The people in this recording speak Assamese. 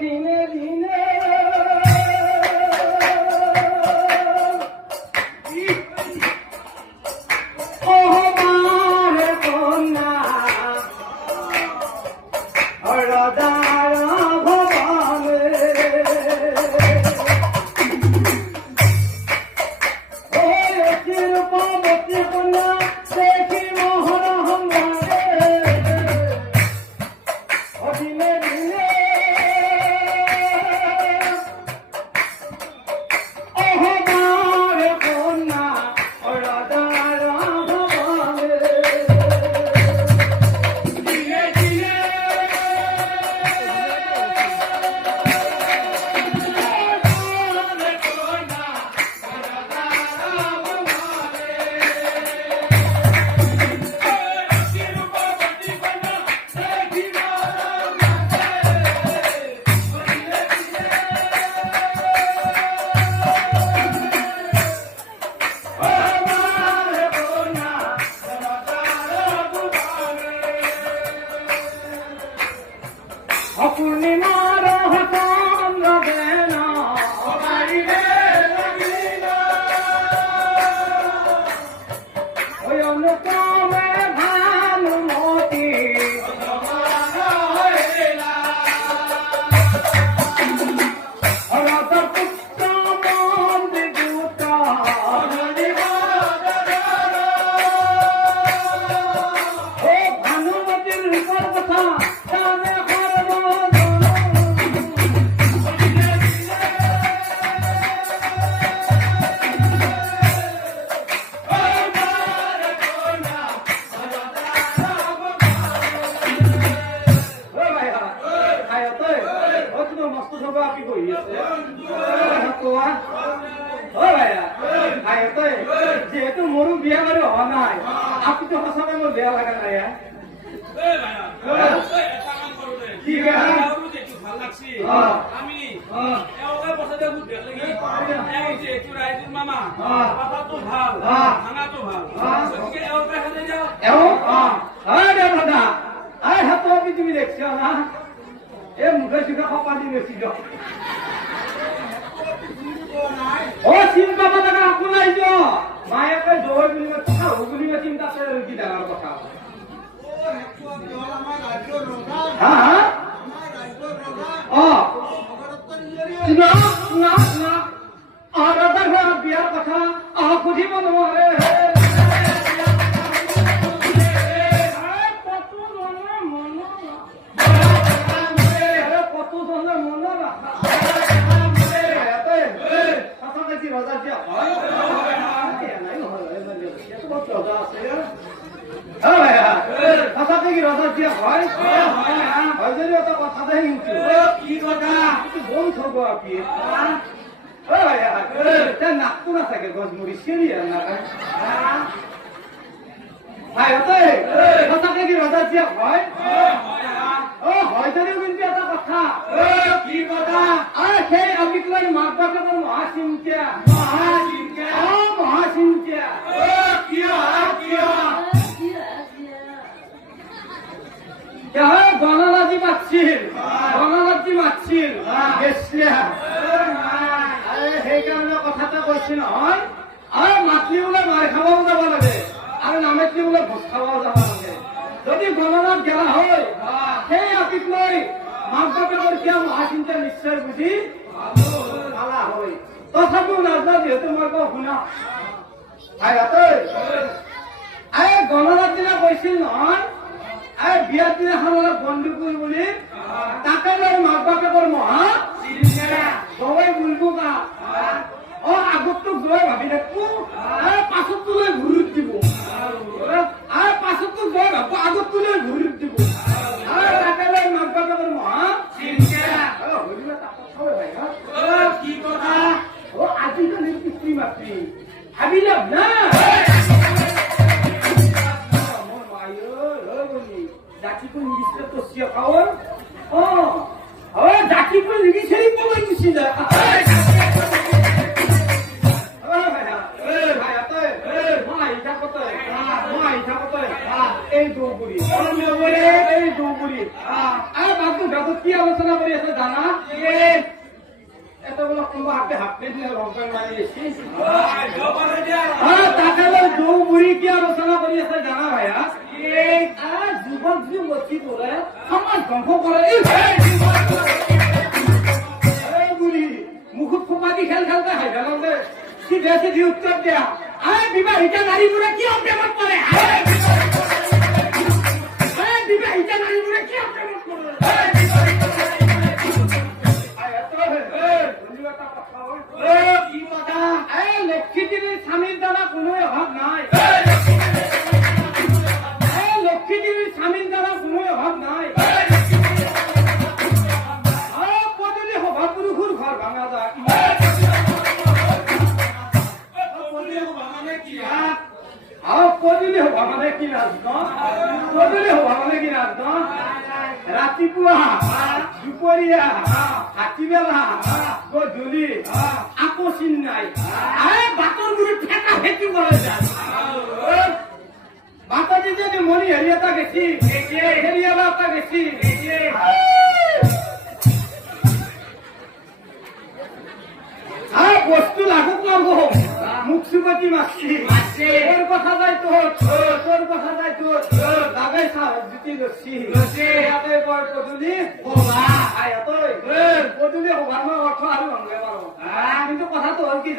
দিনে দিনে যেহেতু মোৰো বিয়া বাৰু হোৱা নাই আপুনিতো সঁচাকৈ মোৰ বেয়া লগা নাই কি ভাল লাগছি আমি মামা পাপাটো ভাল ভাঙাটো ভাল দাদা আই হাত তুমি দেখছ না এই মুখে চুখে কপা দি গৈছিল ও চিন্তা কথা আপনাই তো মায়ের জোর গুলি চিন্তা করে কি দেওয়ার কথা বিয়ার কথা খুঁজিব নোৱাৰে নাকটো নাথাকে গছ মৰি চিৰি সঁচাকে কি ৰজা জীয়া হয় হয় যদিও কিন্তু এটা কথা কি কথা সেই অমিত লৈ মাক বাপেকৰ মহাচিন্তা মহাচিন্তা গণনাজি মাতছিল সেইকাৰণে কথাটা কৈছি নহয় মাতলি বোলে মাৰ খাবও যাব লাগে আৰু নামেতলি বোলে ভোজ খাবও যাব লাগে যদি গণনাত গেলা হয় সেই আপিত লৈ মাক বাপেকৰ কিয় মহাচিন্তা নিশ্চয় বুজি ভালা হয় তথাপিও নাজানো যিহেতু মই কওঁ শুনা গণনাৰ দিনা কৈছিল নহয় বিয়াৰ দিনাখন অলপ বন্ধু কৰি বুলি তাকে লৈ মাক বাপেকৰ মহা সবাই বলবো কা আগতটো গৈ ভাবি থাকবো পাছতটো লৈ ঘূৰি দিব পাছতটো গৈ ভাবো আগতটো লৈ ঘূৰি দিব তাকে লৈ মাক বাপেকৰ মহা কি কথা আজিকালি পিতৃ মাতৃ ভাবি লাভ না জাতিটো নিৰ্দিষ্ট তস্য খাওয়ার জানা এতগুলো কোনোবা হাতে হাত পেয়ে লং পেন্ট মারি এসছি তাকে যৌ বুঢ়ী কি আলোচনা কৰি আছে জানা ভাইয়া যুৱক যুৱতী বোলে সমাজ ধ্বংস কৰে বুঢ়ী মুখত সোপা দি খেল খেলতে হাই পেলালে চিধে চিধি উত্তৰ দিয়া বিবাহিতা নাৰীবোৰে কিয় প্ৰেমত পৰে বিবাহিতা নাৰীবোৰে কিয় প্ৰেমত পৰে লক্ষ্মীদেৱীৰ স্বামীৰ দ্বাৰা কোনো অভাৱ নাই লক্ষ্মীদেৱীৰ স্বামীৰ দ্বাৰা কোনো অভাৱ নাই পদূলি সভা পুৰুষৰ ঘৰ ভাঙা যায় পদূলি সভা মানে কি ৰাজ পদূলি সভা মানে কি ৰাজ ৰাতিপুৱা দুপৰীয়া হাতীবেলা গধূলি আকৌ চিন নাই বাটৰ গুৰিত ফেটা ফেটি কৰে বাটত যদি মণি হেৰি এটা গেছি হেৰি এটা গেছি বস্তু লাগুক লাগব মুখ চুপতি মারছি তোর কথা যাই তোর কথা যাই তোর লাগাই সাহস দিতে লছি পদূলি পদূলি হবার অর্থ আৰু ভাঙবে পাৰো কিন্তু কথা তো হল কি